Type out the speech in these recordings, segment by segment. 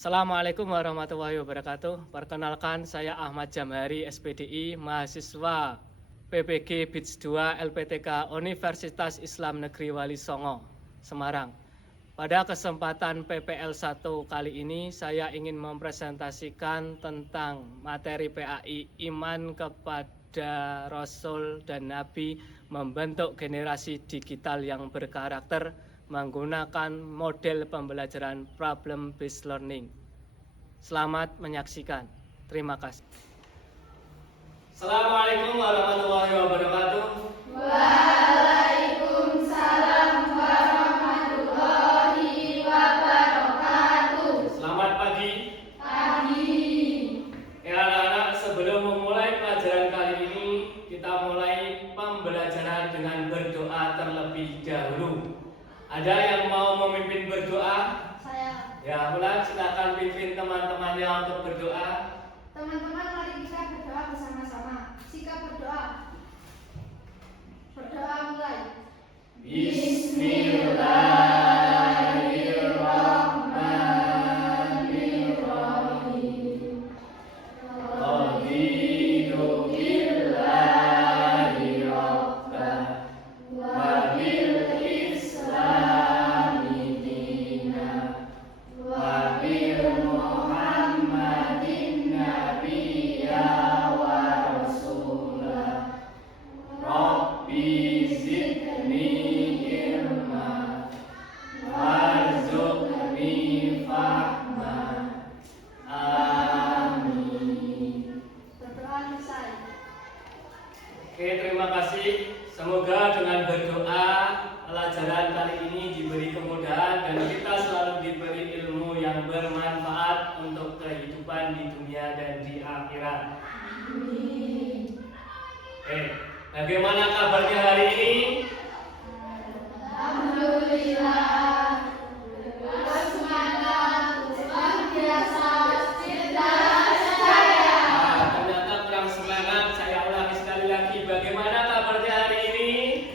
Assalamualaikum warahmatullahi wabarakatuh. Perkenalkan, saya Ahmad Jamhari, SPDI, mahasiswa PPG BIDS 2 LPTK Universitas Islam Negeri Wali Songo, Semarang. Pada kesempatan PPL 1 kali ini, saya ingin mempresentasikan tentang materi PAI Iman kepada Rasul dan Nabi membentuk generasi digital yang berkarakter menggunakan model pembelajaran problem-based learning. Selamat menyaksikan. Terima kasih. Assalamualaikum warahmatullahi wabarakatuh. Waalaikumsalam warahmatullahi wabarakatuh. Selamat pagi. Pagi. Ya anak-anak, sebelum memulai pelajaran kali ini, kita mulai pembelajaran dengan berdoa terlebih dahulu. Ada yang mau memimpin berdoa? Saya. Ya, mulai silakan pimpin teman-temannya untuk berdoa. Teman-teman, mari kita berdoa bersama-sama. Sikap berdoa. Berdoa mulai. Bismillahirrahmanirrahim. Raditu billahi rabbah wa bil islami dina wa bil muhammadin nabiyya wa rasulah. Rabbi zidni ilma warzuqni fahma. Amin. Berdoa selesai. Oke, terima kasih. Semoga dengan berdoa pelajaran kali ini diberi kemudahan dan kita selalu diberi ilmu yang bermanfaat untuk kehidupan di dunia dan di akhirat. Amin. Oke, bagaimana kabarnya hari ini? Alhamdulillah. Bersemangat, luar biasa, cerdas, jaya. Ternyata kurang semangat. Saya ulangi sekali lagi. Bagaimana kabarnya hari ini?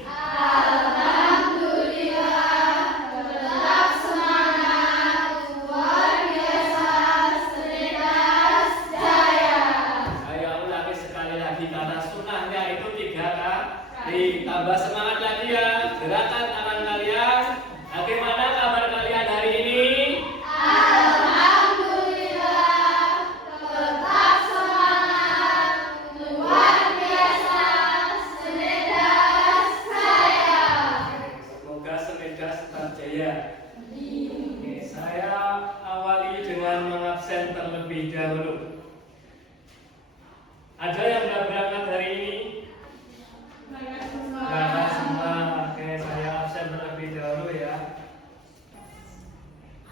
Alhamdulillah. Tetap semangat, luar biasa, cerdas, jaya. Saya ulangi sekali lagi karena sunnahnya itu 3 kali. Tambah semangat lagi ya. Gerakan tangan kalian. Bagaimana kabar kalian hari ini? Alhamdulillah. Tetap semangat, luar biasa, cerdas, jaya. Semoga sepeda tetap jaya. Oke, saya awali dengan mengabsen terlebih dahulu. Ada yang sudah berangkat hari ini? Berangkat semua. Oke, saya absen terlebih dahulu ya.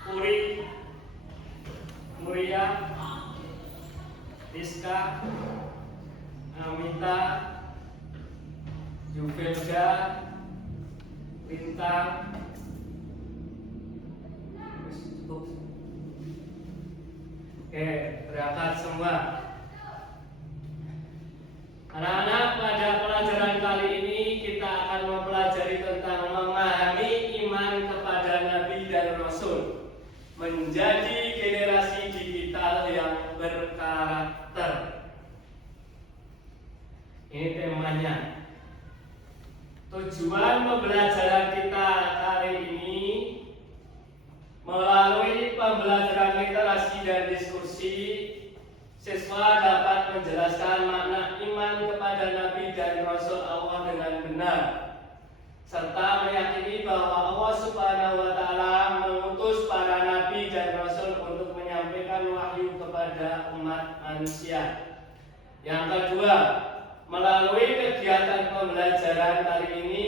Puri, Muria, Rizka, Amita, Juvelda, Lintang. Oke, berangkat semua. Anak-anak, pada pelajaran kali ini kita akan mempelajari tentang memahami iman kepada Nabi dan Rasul, menjadi generasi digital yang berkarakter. Ini temanya. Tujuan pembelajaran kita kali ini melalui pembelajaran literasi dan diskusi, siswa dapat menjelaskan makna iman kepada Nabi dan Rasul Allah dengan benar, serta meyakini bahwa Allah Subhanahu wa Ta'ala mengutus para nabi dan rasul untuk menyampaikan wahyu kepada umat manusia. Yang kedua, melalui kegiatan pembelajaran kali ini,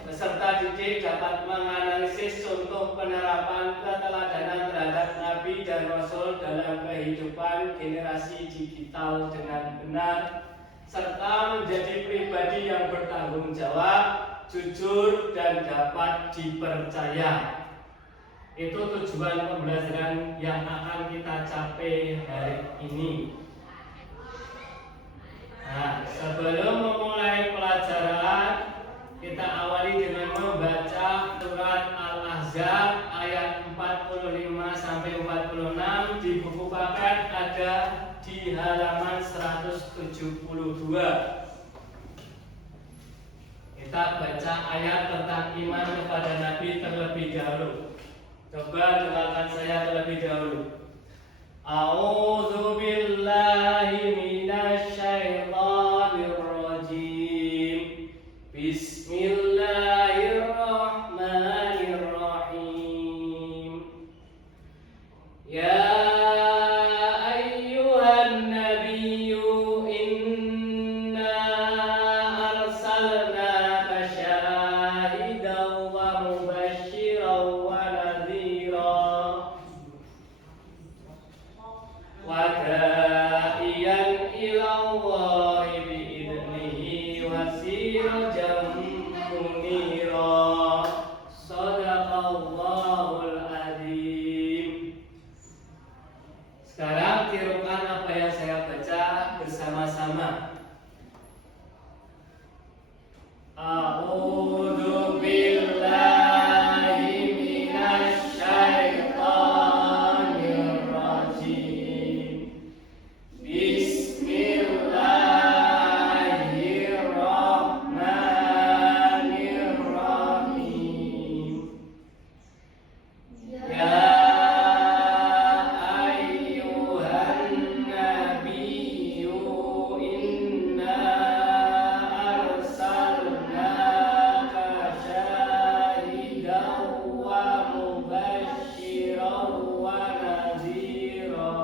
peserta didik dapat menganalisis contoh penerapan keteladanan terhadap Nabi dan Rasul dalam kehidupan generasi digital dengan benar, serta menjadi pribadi yang bertanggung jawab, jujur, dan dapat dipercaya. Itu tujuan pembelajaran yang akan kita capai hari ini. Nah, sebelum memulai pelajaran, kita awali dengan membaca surat Al-Ahzab ayat 45 sampai 46 di buku paket ada di halaman 172. Kita baca ayat tentang iman kepada Nabi terlebih dahulu. Coba dengarkan saya terlebih dahulu. A'udzu billahi minasy syaithanir rajim. Bismillahirrahmanirrahim. Ya ayyuhan nabiyyu inna arsalnaka syahidan wa mubasysyiran wa nadhira wa da'iyan ila Allahi bi'idnihi wa sirajan munira. Shadaqallahul adzim. Sekarang tirukan apa yang saya baca bersama-sama. A'udzu billahi minasy syaithanir rajim. Bismillahirrahmanirrahim. Ya ayyuhan nabiyyu inna arsalnaka syahidan wa mubasysyiran wa nadhira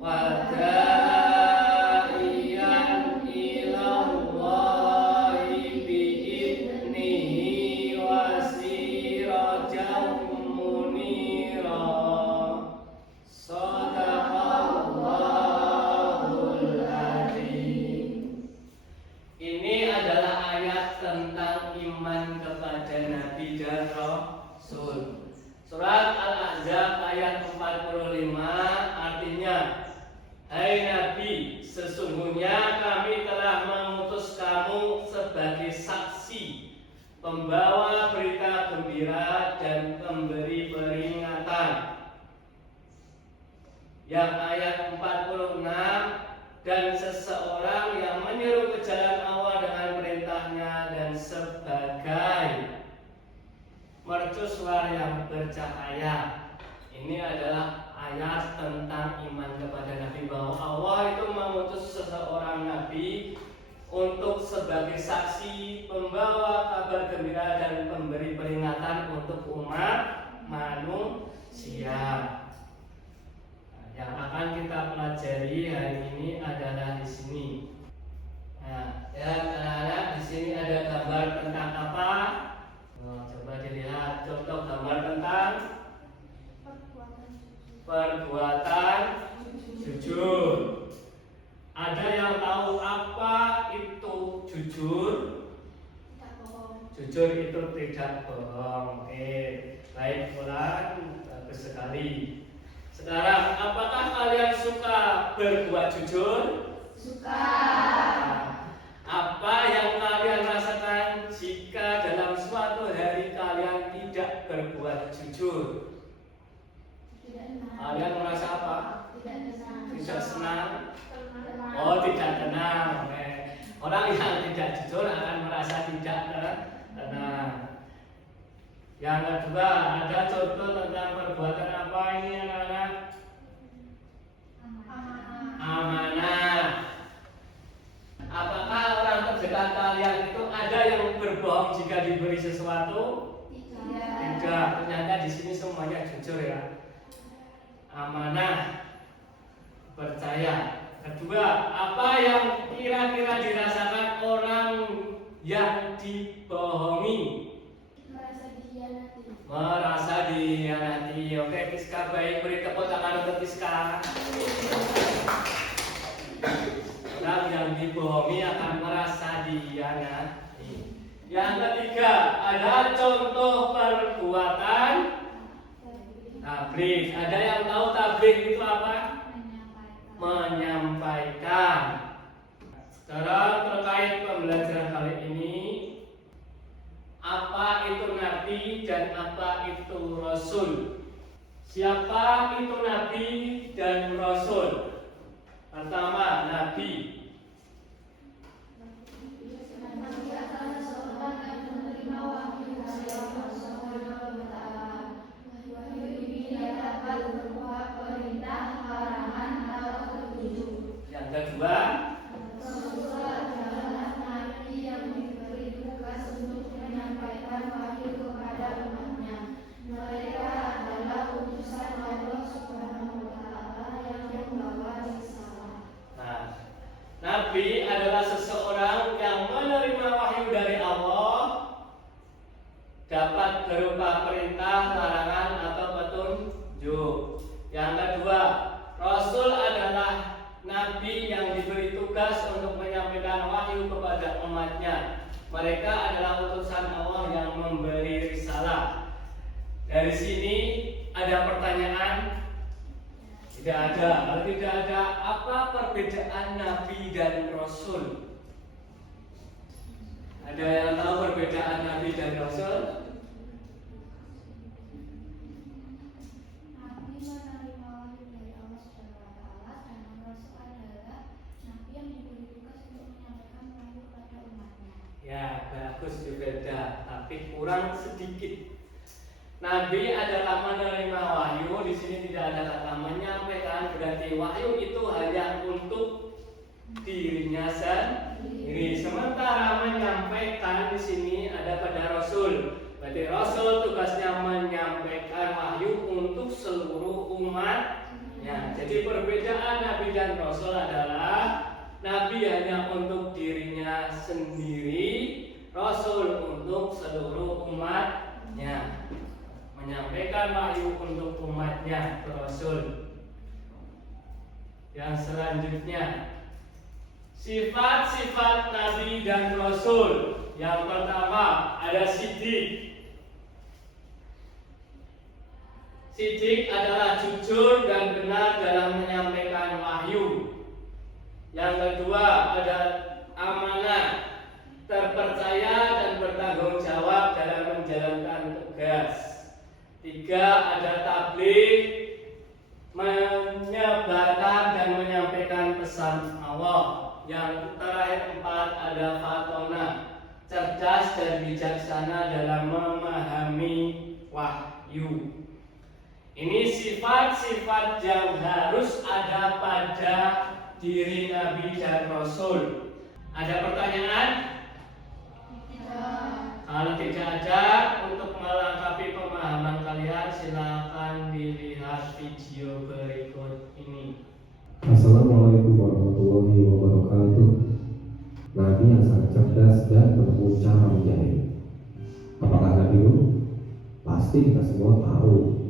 wa da'iyan ila Allahi bi'idnihi wa sirajan munira. Shadaqallahul adzim. Ini adalah ayat tentang iman kepada Nabi dan Rasul. Surat Al-Ahzab ayat 45 artinya, hai Nabi, sesungguhnya kami telah mengutus kamu sebagai saksi, pembawa berita gembira dan pemberi peringatan. Yang ayat 46, dan seseorang yang menyeru ke jalan Allah dengan perintahnya dan sebagai mercusuar yang bercahaya. Ini adalah ayat tentang iman kepada Nabi, bahwa Allah itu mengutus seseorang Nabi untuk sebagai saksi, pembawa kabar gembira dan pemberi peringatan untuk umat manusia. Yang akan kita pelajari hari ini adalah di sini. Nah, ya anak-anak, di sini ada gambar tentang apa? Coba dilihat contoh gambar tentang perbuatan jujur. Ada yang tahu apa itu jujur? Jujur itu tidak bohong. Oke, baik Fulan, bagus sekali. Sekarang, apakah kalian suka berbuat jujur? Suka. Apa yang kalian rasakan jika dalam suatu hari kalian tidak berbuat jujur? Kalian merasa apa? Tidak senang? Oh, tidak tenang. Oke. Orang yang tidak jujur akan merasa tidak tenang. Yang kedua, ada contoh tentang perbuatan apa ini anak-anak? Amanah. Apakah orang terdekat kalian itu ada yang berbohong jika diberi sesuatu? Tidak. Ternyata di sini semuanya jujur ya. Amanah, percaya. Kedua, apa yang kira-kira dirasakan orang yang dibohongi? Merasa dikhianati. Oke, Tiska, baik, beri tepuk tangan untuk Tiska. Orang yang dibohongi akan merasa dikhianati. Yang ketiga, ada contoh perbuatan tabligh. Ada yang tahu tabligh itu apa? Menyampaikan. Sekarang terkait pembelajaran kali ini, apa itu nabi dan apa itu rasul. Siapa itu nabi dan rasul? Pertama, nabi. Yang kedua, nabi adalah seseorang yang menerima wahyu dari Allah, dapat berupa perintah, larangan, atau petunjuk. Yang kedua, rasul adalah nabi yang diberi tugas untuk menyampaikan wahyu kepada umatnya. Mereka adalah utusan Allah yang memberi risalah. Dari sini ada pertanyaan? Tidak ada. Kalau tidak ada, apa perbedaan nabi dan rasul? Ada yang tahu perbedaan nabi dan rasul? Nabi menerima wahyu dari Allah Subhanahu wa taala, dan rasul adalah nabi yang diberi tugas untuk menyampaikan wahyu kepada umatnya. Ya, bagus berbeda, tapi kurang sedikit. Nabi adalah menerima wahyu. Di sini tidak ada kata menyampaikan, berarti wahyu itu hanya untuk dirinya sendiri. Sementara menyampaikan di sini ada pada rasul. Berarti rasul tugasnya menyampaikan wahyu untuk seluruh umatnya. Jadi perbedaan nabi dan rasul adalah nabi hanya untuk dirinya sendiri, rasul untuk seluruh umatnya. Menyampaikan wahyu untuk umatnya, rasul. Yang selanjutnya, sifat-sifat nabi dan rasul. Yang pertama ada sidik. Sidik adalah jujur dan benar dalam menyampaikan wahyu. Yang kedua ada amanah, terpercaya dan bertanggung jawab dalam menjalankan tugas. Tiga ada tabligh, menyebarkan dan menyampaikan pesan Allah. Yang terakhir empat ada fatona, cerdas dan bijaksana dalam memahami wahyu. Ini sifat-sifat yang harus ada pada diri nabi dan rasul. Ada pertanyaan? Kalau tidak ada, untuk melengkapi pemahaman kalian silakan dilihat video berikut ini. Assalamualaikum warahmatullahi wabarakatuh. Nabi yang sangat cerdas dan menemukan cara menjahit. Apakah Nabi Nuh? Pasti kita semua tahu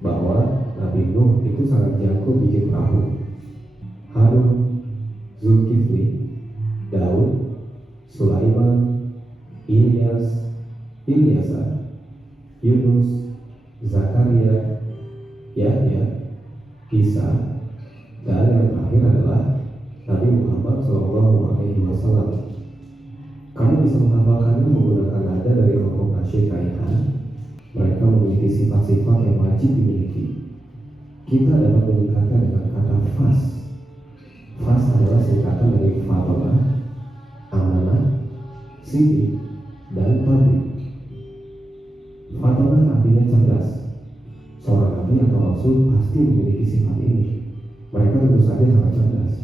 bahwa Nabi Nuh itu sangat jago bikin perahu. Harun, Zulkifli, Daud, Sulaiman, Ilyasa, Yunus, Zakaria, Yahya, Isa, dan yang terakhir adalah Nabi Muhammad SAW. Kamu bisa menghafalkannya menggunakan nada dari kelompok nasyid kaitan. Mereka memiliki sifat-sifat yang wajib dimiliki. Kita dapat meningkatkan dengan kata fas. Fas adalah singkatan dari fatona, amanah, sidik, dan tabligh. Fatona artinya cerdas. Seorang nabi atau rasul pasti memiliki sifat ini. Mereka tentu saja sangat cerdas.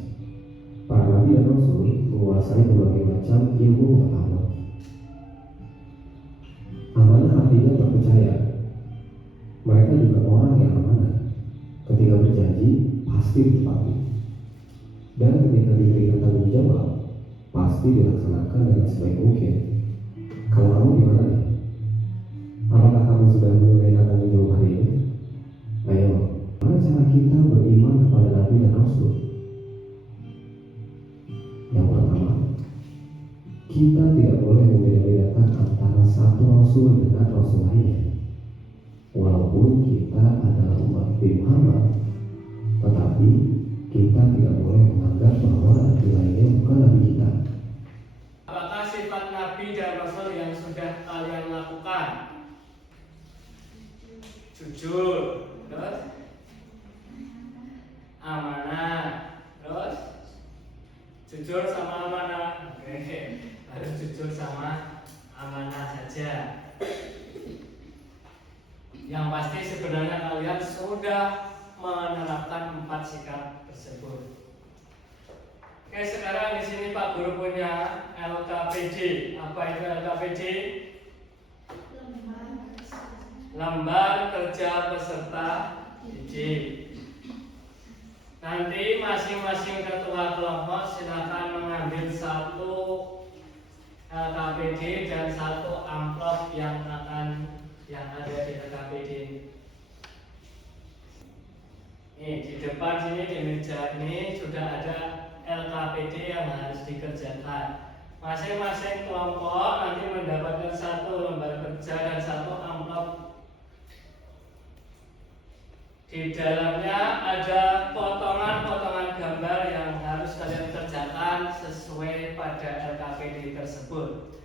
Para nabi dan rasul menguasai berbagai macam ilmu pengetahuan. Amanah artinya terpercaya. Mereka juga orang yang amanah. Ketika berjanji pasti ditepati. Dan ketika diberikan tanggung jawab pasti dilaksanakan dengan sebaik mungkin. Kalau kamu gimana nih? Apakah kamu sudah mulai tanggung jawab hari ini? Ayo, bagaimana cara kita beriman kepada Nabi dan Rasul? Yang pertama, kita tidak boleh membeda-bedakan antara satu Rasul dengan Rasul lainnya. Walaupun kita adalah umat Nabi Muhammad, tetapi kita tidak boleh menganggap bahwa Nabi lainnya bukan Nabi kita. Apakah sifat nabi dan rasul yang sudah kalian Terus amanah. Terus jujur sama amanah. Oke, harus jujur sama amanah saja. Yang pasti sebenarnya kalian sudah menerapkan 4 sikap tersebut. Oke, sekarang di sini Pak Guru punya LKPD. Apa itu LKPD? Lembar kerja peserta didik. Nanti masing-masing ketua kelompok silakan mengambil 1 LKPD dan 1 amplop yang ada di LKPD. Nih, di depan sini di meja ini sudah ada LKPD yang harus dikerjakan. Masing-masing kelompok nanti mendapatkan 1 lembar kerja dan 1 amplop. Di dalamnya ada potongan-potongan gambar yang harus kalian kerjakan sesuai pada LKPD tersebut.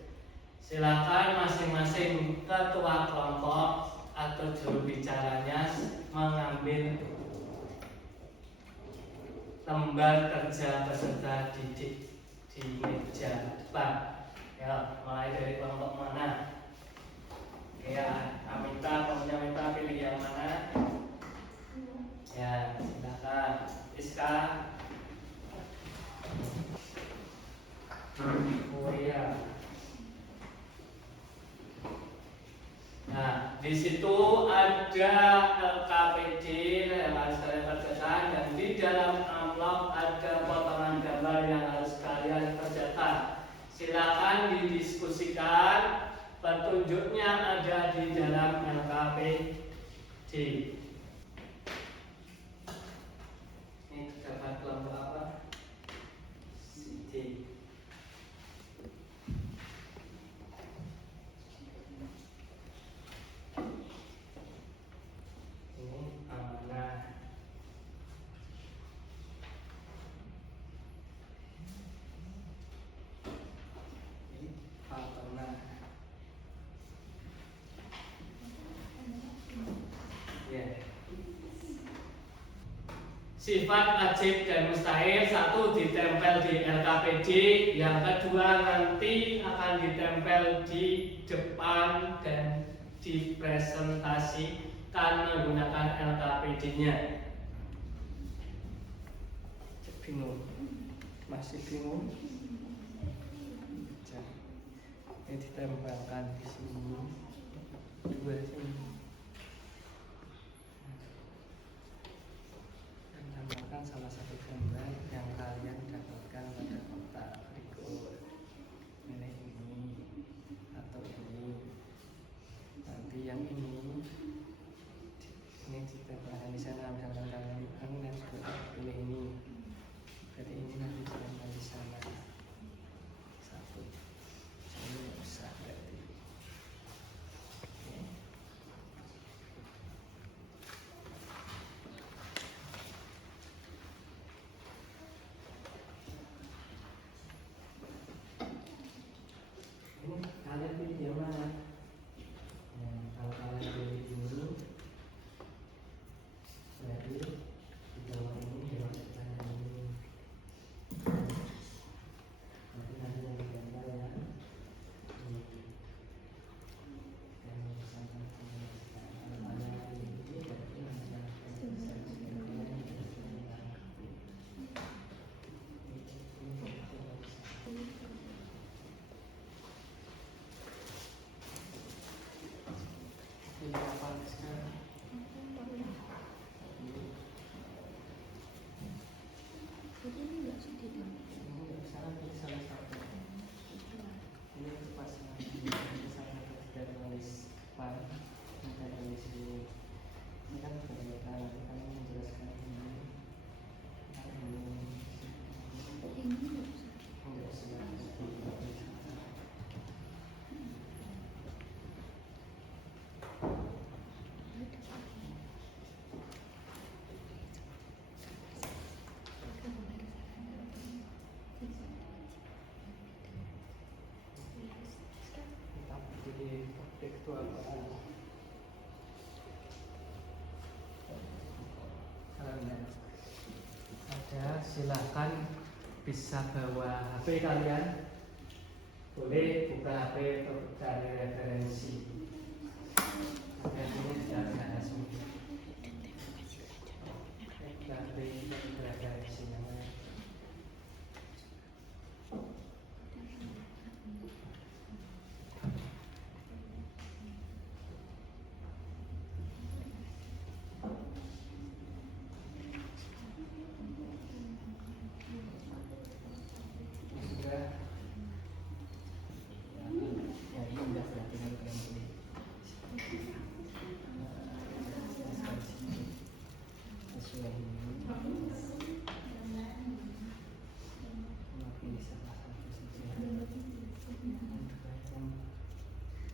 Silakan masing-masing ketua kelompok atau juru bicaranya mengambil lembar kerja peserta didik di meja depan. Ya, mulai dari kelompok mana? Ya, Aminta, Aminta pilih yang mana? Ya, silakan. Iska. Oh iya. Nah, di situ ada LKPD yang harus kalian kerjakan dan di dalam amplop ada potongan gambar yang harus kalian kerjakan. Silakan didiskusikan. Petunjuknya ada di dalam LKPD. Ini gambar kelompok apa? CD. Sifat wajib dan mustahil 1 ditempel di LKPD, yang kedua nanti akan ditempel di depan dan dipresentasikan menggunakan LKPD-nya. Bingung? Masih bingung? Ini ditempelkan di sini, 2 sini. Tambahkan salah satu gambar yang kalian dapatkan pada kotak berikut. Milih ini atau ini. Nanti yang ini ditempelkan di sana. Misalkan kalian pilih ini, jadi ini nanti ditempel di sana. 1. Ini bisa berarti. Kalian pilih yang mana? Kalau kalian pilih dulu, berarti di bawah ini di bawah depan ini. silakan bisa bawa HP kalian, boleh buka HP untuk cari referensi. Ini sudah ada semua. Cari referensinya.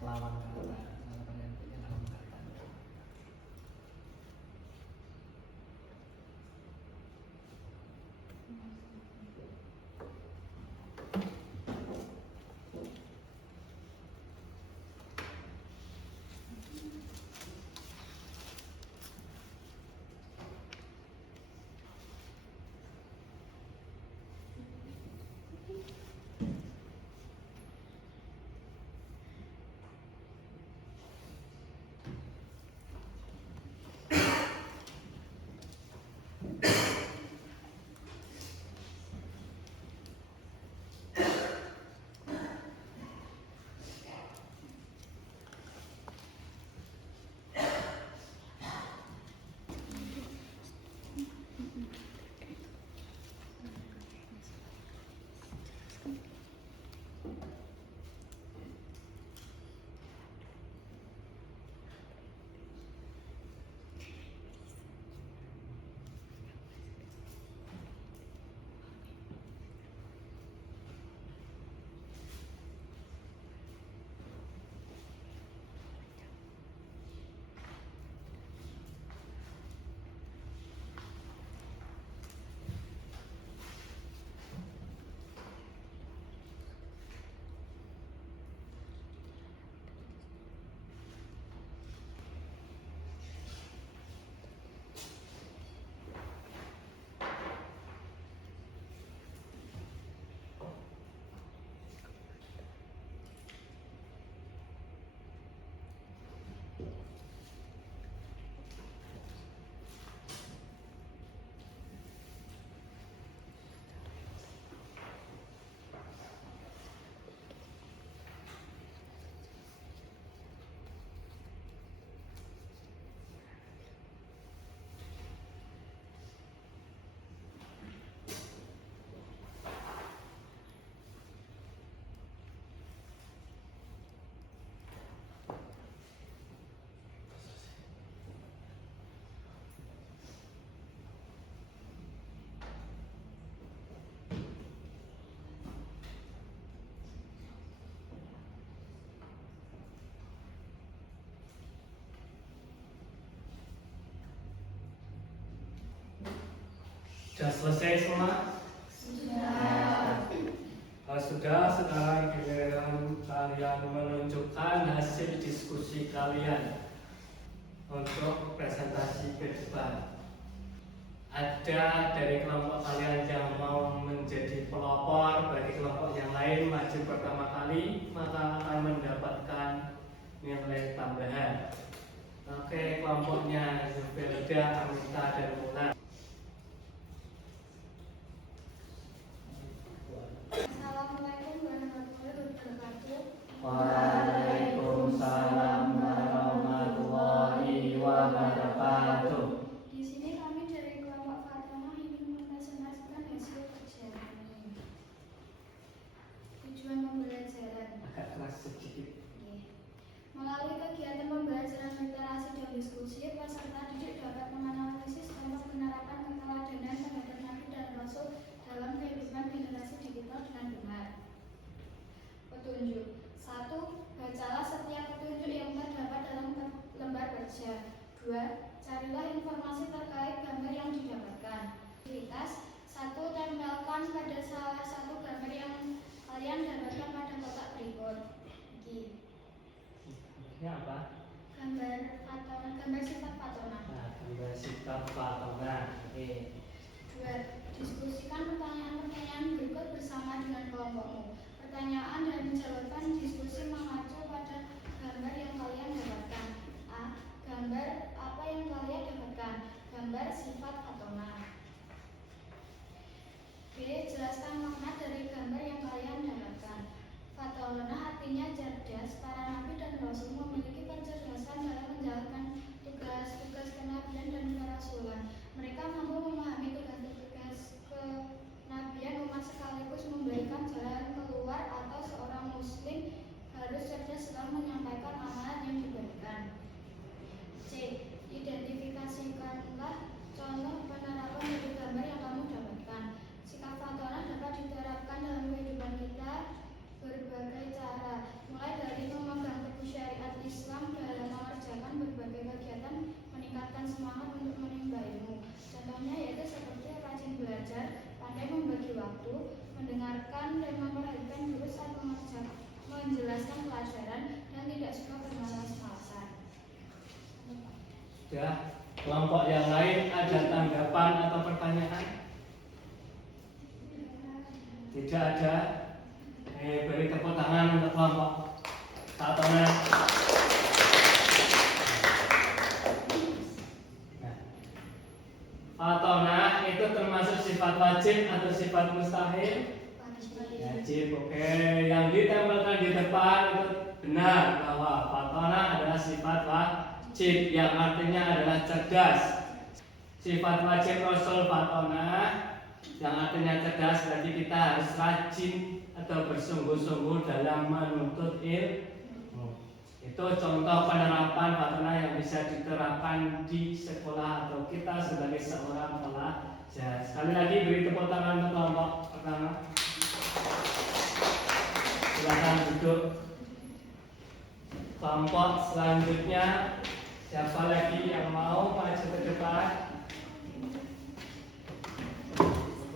Lawan kata, lawan kata. Sudah selesai semua? Sudah, sekarang giliran kalian menunjukkan hasil diskusi kalian untuk presentasi ke depan. Ada dari kelompok kalian yang mau menjadi pelopor bagi kelompok yang lain maju pertama kali, maka akan mendapatkan nilai tambahan. Oke, kelompoknya Zubelda, Amita, dan Muna. Assalamualaikum warahmatullahi wabarakatuh. Waalaikumsalam warahmatullahi wabarakatuh. Di sini kami dari kelompok Fatona ingin mempresentasikan hasil kerja kami. Tujuan pembelajaran. Agak keras sedikit. Melalui kegiatan pembelajaran literasi dan diskusi, peserta didik dapat menganalisis contoh penerapan keteladanan terhadap Nabi dan Rasul dalam kehidupan generasi digital dengan benar. Petunjuk 1. Bacalah setiap petunjuk yang terdapat dalam lembar baca. 2. Carilah informasi terkait gambar yang didapatkan. Aktivitas 1. Tempelkan pada salah satu gambar yang kalian dapatkan pada kotak berikut. Ini apa? Gambar Fatona, gambar sifat Fatona. Nah, gambar sikap Fatona. Oke. Diskusikan pertanyaan-pertanyaan berikut bersama dengan kelompokmu. Pertanyaan dan jawaban diskusi mengacu pada gambar yang kalian dapatkan. A. Gambar apa yang kalian dapatkan? Gambar sifat fatona. B. Jelaskan makna dari gambar yang kalian dapatkan. Fatona artinya cerdas. Para nabi dan rasul memiliki kecerdasan dalam menjalankan tugas-tugas kenabian dan kerasulan. Mereka mampu memahami tugas-tugas kenabian umat sekaligus memberikan jalan keluar, atau seorang muslim harus cerdas dalam menyampaikan amanat yang diberikan. C. Identifikasikanlah contoh penerapan dari gambar yang kamu dapatkan. Sikap fatona dapat diterapkan dalam kehidupan kita berbagai cara, mulai dari memegang teguh syariat Islam dalam mengerjakan berbagai kegiatan, meningkatkan semangat untuk menimba ilmu. Contohnya yaitu seperti rajin belajar, pandai membagi waktu, mendengarkan dan memperhatikan guru saat menjelaskan pelajaran, dan tidak suka bermalas-malasan. Ya, kelompok yang lain ada tanggapan atau pertanyaan? Tidak ada. Beri tepuk tangan untuk kelompok Fatona. Fatona itu termasuk sifat wajib atau sifat mustahil? Wajib, oke. Yang ditempelkan di depan itu benar bahwa fatona adalah sifat wajib, yang artinya adalah cerdas. Sifat wajib Rasul fatona, yang artinya cerdas, berarti kita harus rajin atau bersungguh-sungguh dalam menuntut ilmu. Itu contoh penerapan fatona yang bisa diterapkan di sekolah atau kita sebagai seorang pelajar. Sekali lagi beri tepuk tangan untuk kelompok pertama. Silakan duduk. Kelompok selanjutnya, siapa lagi yang mau maju ke depan?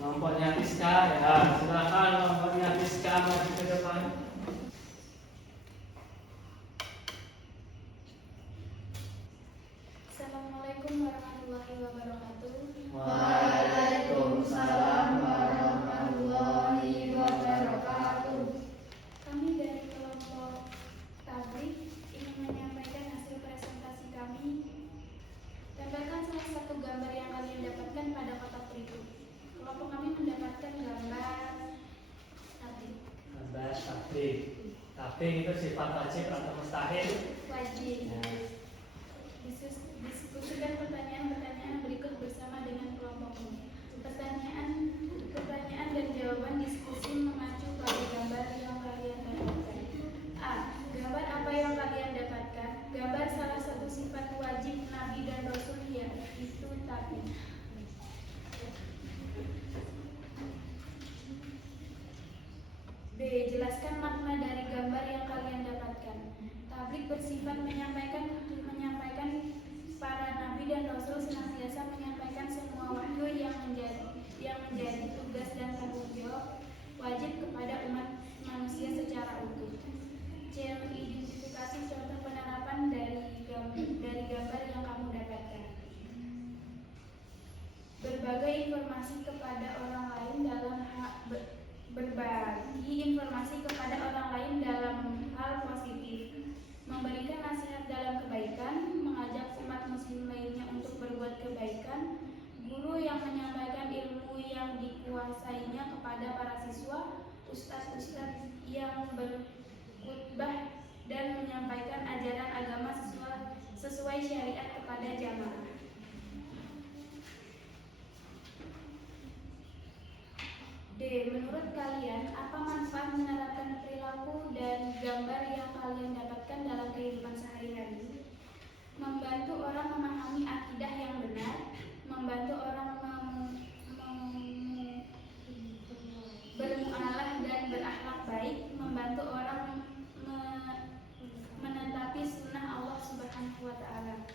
Kelompoknya Tiska, ya silakan kelompoknya Tiska maju ke depan. Assalamualaikum warahmatullahi wabarakatuh. Waalaikumsalam warahmatullahi wabarakatuh. Kami dari kelompok tablik ingin menyampaikan hasil presentasi kami. Gambarkan salah satu gambar yang kalian dapatkan pada kotak berikut. Kelompok kami mendapatkan gambar tablik. Gambar tablik. Tablik itu sifat wajib atau mustahil? Wajib. Diskusikan pertanyaan-pertanyaan berikut bersama dengan kelompokmu. Pertanyaan dan jawaban diskusi mengacu pada gambar yang kalian dapatkan. A. Gambar apa yang kalian dapatkan? Gambar salah satu sifat wajib Nabi dan Rasul, yaitu tablik. B. Jelaskan makna dari gambar yang kalian dapatkan. Tablik bersifat menyampaikan para nabi dan rasul senantiasa menyampaikan semua wahyu yang menjadi tugas dan tanggung jawab wajib kepada umat manusia secara utuh. C. Mengidentifikasi contoh penerapan dari gambar yang kamu dapatkan. Berbagi informasi kepada orang lain dalam hal positif, memberikan nasihat dalam kebaikan, mengajak umat muslim lainnya untuk berbuat kebaikan, guru yang menyampaikan ilmu yang dikuasainya kepada para siswa, ustadz-ustadz yang berkhutbah dan menyampaikan ajaran agama sesuai syariat kepada jamaah. D. Menurut kalian, apa manfaat menerapkan perilaku dan gambar yang kalian dapatkan dalam kehidupan sehari-hari? Membantu orang memahami akidah yang benar, membantu orang bermuamalah dan berakhlak baik, membantu orang menetapi sunnah Allah Subhanahu wa Ta'ala.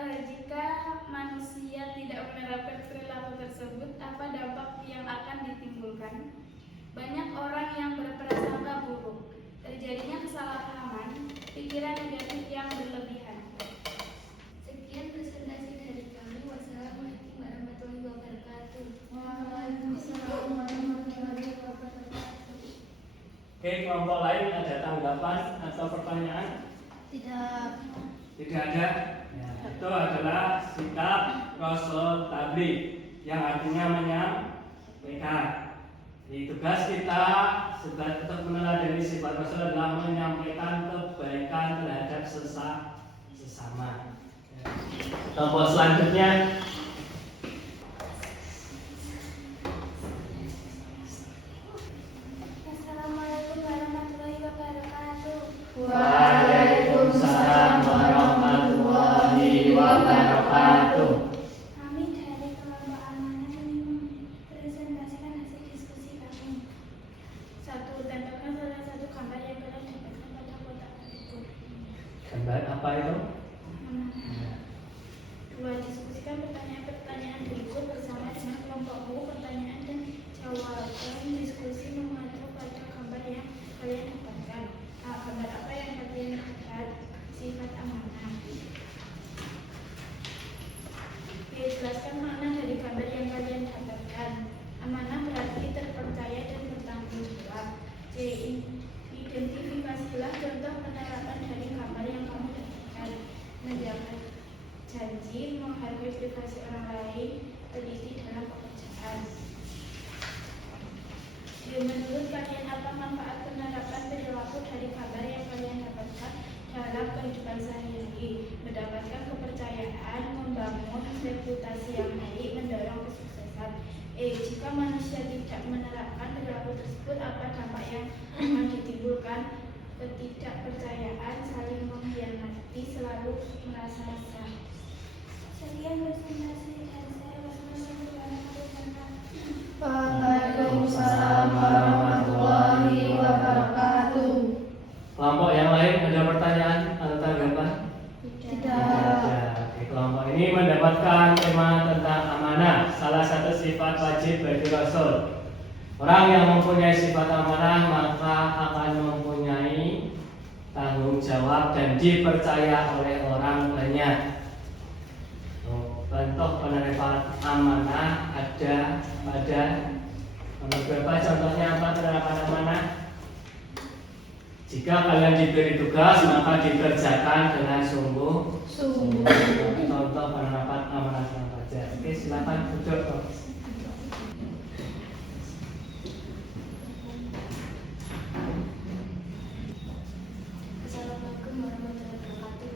Jika manusia tidak menerapkan perilaku tersebut, apa dampak yang akan ditimbulkan? Banyak orang yang berprasangka buruk, terjadinya kesalahpahaman, pikiran negatif yang berlebihan. Sekian presentasi Oke, kelompok lain ada tanggapan atau pertanyaan? Tidak. Tidak ada. Ya, itu adalah sikap Rasul tabligh yang artinya menyampaikan. Jadi tugas kita sebagai tetap meneladani sifat Rasul adalah menyampaikan kebaikan terhadap sesama. Ya. Kelompok selanjutnya. Assalamualaikum warahmatullahi wabarakatuh. Waalaikumsalam warahmatullahi wabarakatuh. Kami dari kelompok amanah ingin mempresentasikan hasil diskusi kami. 1. Tempelkan salah satu gambar yang kalian dapatkan pada kotak berikut. Gambar apa itu? Amanah. 2. Diskusikan pertanyaan-pertanyaan berikut bersama dengan kelompokmu. Pertanyaan dan jawaban diskusi mengacu pada gambar yang kalian dapatkan. A. Gambar apa yang kalian dapat? Sifat amanah. B. Jelaskan makna dari gambar yang kalian dapatkan. Amanah berarti terpercaya dan bertanggung jawab. C. Identifikasilah contoh penerapan dari gambar yang kamu dapatkan. Menjaga janji, menghargai privasi orang lain, teliti dalam pekerjaan. Menurut kalian apa manfaat penerapan perilaku dari gambar yang kalian dapatkan dalam kehidupan sehari-hari? Mendapatkan kepercayaan, membangun reputasi yang baik, mendorong kesuksesan. Jika manusia tidak menerapkan perilaku tersebut, apa dampak yang akan ditimbulkan? Ketidakpercayaan, saling mengkhianati, selalu merasa resah. Sekian presentasi dari saya. Wassalamualaikum warahmatullahi wabarakatuh. Waalaikumsalam warahmatullahi wabarakatuh. Kelompok yang lain ada pertanyaan atau tanggapan? Tidak. Oke, kelompok ini mendapatkan tema tentang amanah, salah satu sifat wajib bagi Rasul. Orang yang mempunyai sifat amanah maka akan mempunyai tanggung jawab dan dipercaya oleh orang banyak. Contoh penerapan amanah ada pada beberapa contohnya apa penerapan amanah? Jika kalian diberi tugas maka dikerjakan dengan sungguh-sungguh. Contoh penerapan amanah yang saja. Oke, silakan duduk. Assalamualaikum warahmatullahi wabarakatuh.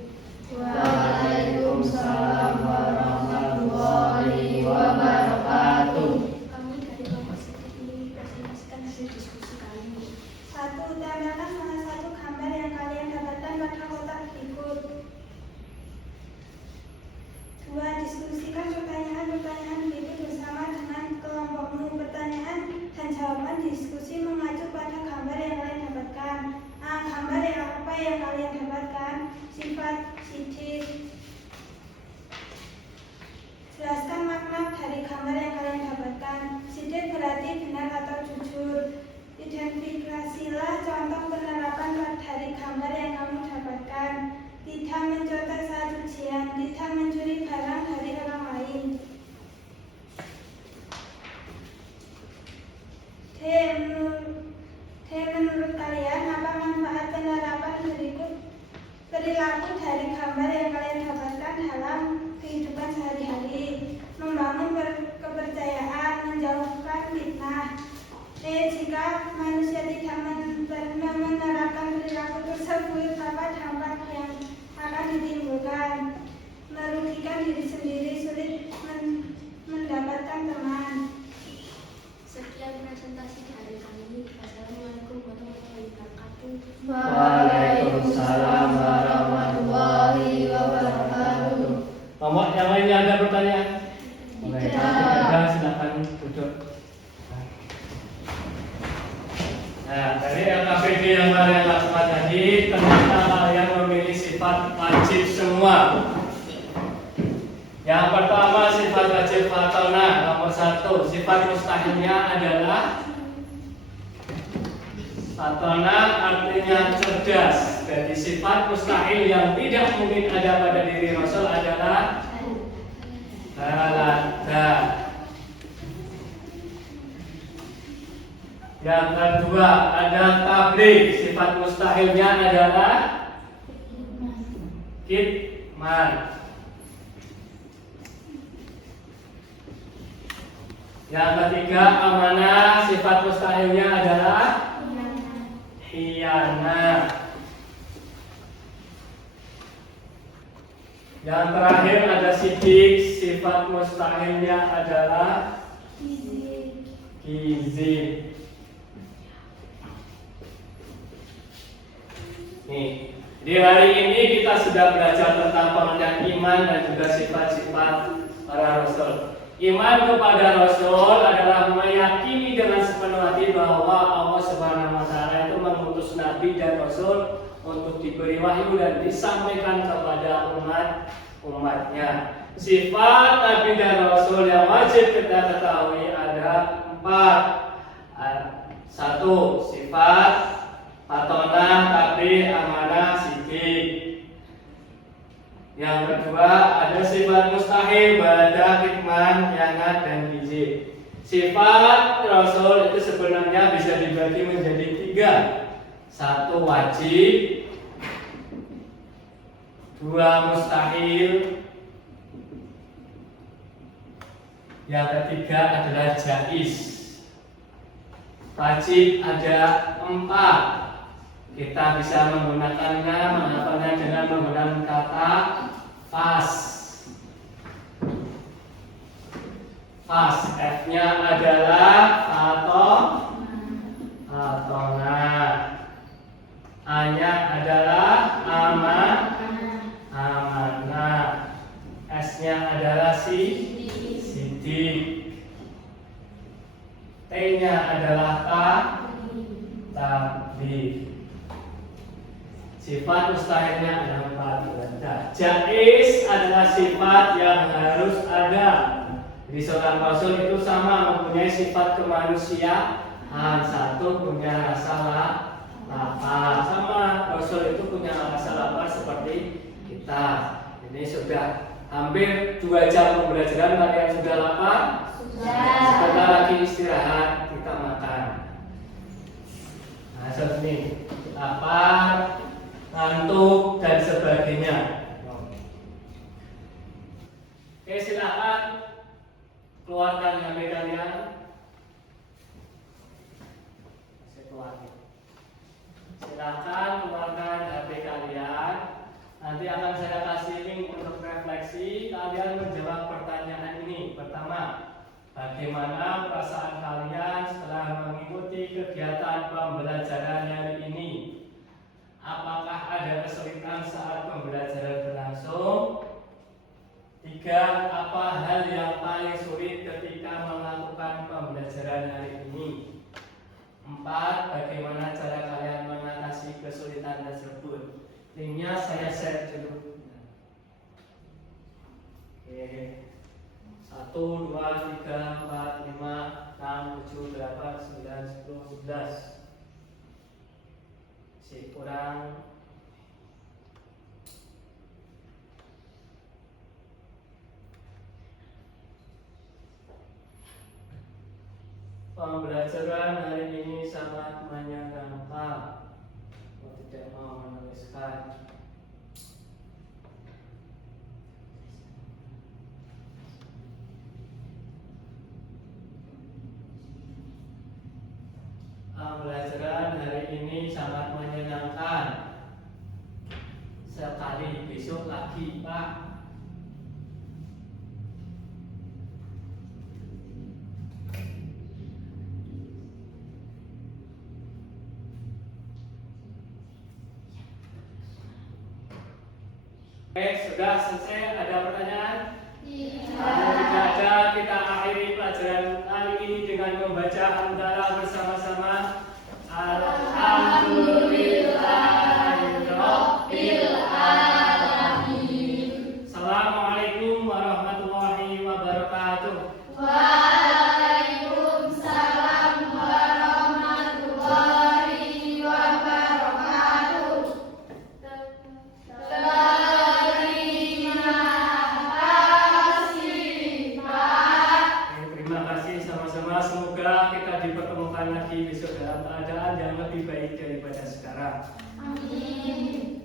Waalaikumsalam warahmatullahi wabarakatuh. Kami dari kelompok sedikit ini presentasikan hasil diskusi kami. 1. Tempelkan salah satu gambar yang kalian dapatkan pada kotak berikut. 2. Diskusikan pertanyaan-pertanyaan berikut bersama dengan kelompokmu. Pertanyaan dan jawaban diskusi mengacu pada gambar yang kalian dapatkan. A. Gambar yang apa yang kalian dapatkan? Sifat sidik. Jelaskan makna dari gambar yang kalian dapatkan. Sidik berarti benar atau jujur. Identifikasilah contoh penerapan dari gambar yang kamu dapatkan. Tidak mencontoh saat ujian. Tidak mencuri barang dari orang lain. Menurut kalian apa manfaat penerapan berikut perilaku dari gambar yang kalian dapatkan dalam kehidupan sehari-hari? Membangun kepercayaan, menjauhkan fitnah. Jika manusia tidak menerapkan perilaku tersebut, apa dampak yang akan ditimbulkan? Merugikan diri sendiri, sulit mendapatkan teman. Sekian presentasi dari kami. Wassalamualaikum warahmatullahi wabarakatuh. Waalaikumsalam warahmatullahi wabarakatuh. Kelompok yang lainnya ada pertanyaan? Tidak. Ada, silakan duduk. Nah, dari LKPD yang kalian lakukan tadi, ternyata kalian memilih sifat wajib semua. Yang pertama sifat wajib fatona, nomor 1. Sifat mustahilnya adalah fatona artinya cerdas. Jadi sifat mustahil yang tidak mungkin ada pada diri Rasul adalah balada. Yang kedua ada tablik, sifat mustahilnya adalah kitman. Yang ketiga amanah, sifat mustahilnya adalah khianah. Yang terakhir ada sidik, sifat mustahilnya adalah kizib. Nih, di hari ini kita sudah belajar tentang pengertian iman dan juga sifat-sifat para rasul. Iman kepada Rasul adalah meyakini dengan sepenuh hati bahwa Allah Subhanahu wa Ta'ala itu mengutus Nabi dan Rasul untuk diberi wahyu dan disampaikan kepada umatnya. Sifat Nabi dan Rasul yang wajib kita ketahui ada 4. 1. Sifat patonah, tabligh, amanah, sidik. Yang kedua ada sifat mustahil, bada, kitman, khianat, dan kizib. Sifat Rasul itu sebenarnya bisa dibagi menjadi 3. 1 wajib, 2 mustahil, yang ketiga adalah jaiz. Wajib ada 4. Kita bisa menggunakannya menghafalnya dengan menggunakan kata fas. Fas, F-nya adalah atona. A-nya adalah amanah. S-nya adalah sidik. T-nya adalah tabligh. Sifat mustahilnya ada 4. Jaiz adalah sifat yang harus ada. Di seorang Rasul itu sama mempunyai sifat kemanusiaan. 1 punya rasa lapar, sama Rasul itu punya rasa lapar seperti kita. Ini sudah hampir 2 jam pembelajaran. Kalian sudah lapar? Sudah. Sebentar lagi istirahat, kita makan. Nah, seperti ini. Lapar, ngantuk, dan sebagainya. Oke, silakan keluarkan HP kalian. Silakan keluarkan HP kalian. Nanti akan saya kasih link untuk refleksi. Kalian menjawab pertanyaan ini. Pertama, bagaimana perasaan kalian setelah mengikuti kegiatan pembelajaran hari ini? Apakah ada kesulitan saat pembelajaran berlangsung? 3. Apa hal yang paling sulit ketika melakukan pembelajaran hari ini? 4. Bagaimana cara kalian mengatasi kesulitan tersebut? Linknya saya share dulu. Oke. 1, 2, 3, 4, 5, 6, 7, 8, 9, 10, 11. Kurang pembelajaran hari ini sangat menyenangkan. Tidak mau menuliskan. Pembelajaran hari ini sangat menyenangkan. Sekali, besok lagi, Pak. Oke, sudah selesai. Ada pertanyaan? Tidak ada. Kita akhiri pelajaran kali ini dengan membaca hamdalah bersama-sama. Alhamdulillahirabbil alamin. Assalamualaikum warahmatullahi wabarakatuh. Waalaikumsalam warahmatullahi wabarakatuh. Terima kasih, Pak. Terima kasih sama-sama. semoga kita dipertemukan lagi besok dalam keadaan yang lebih baik daripada sekarang. Amin.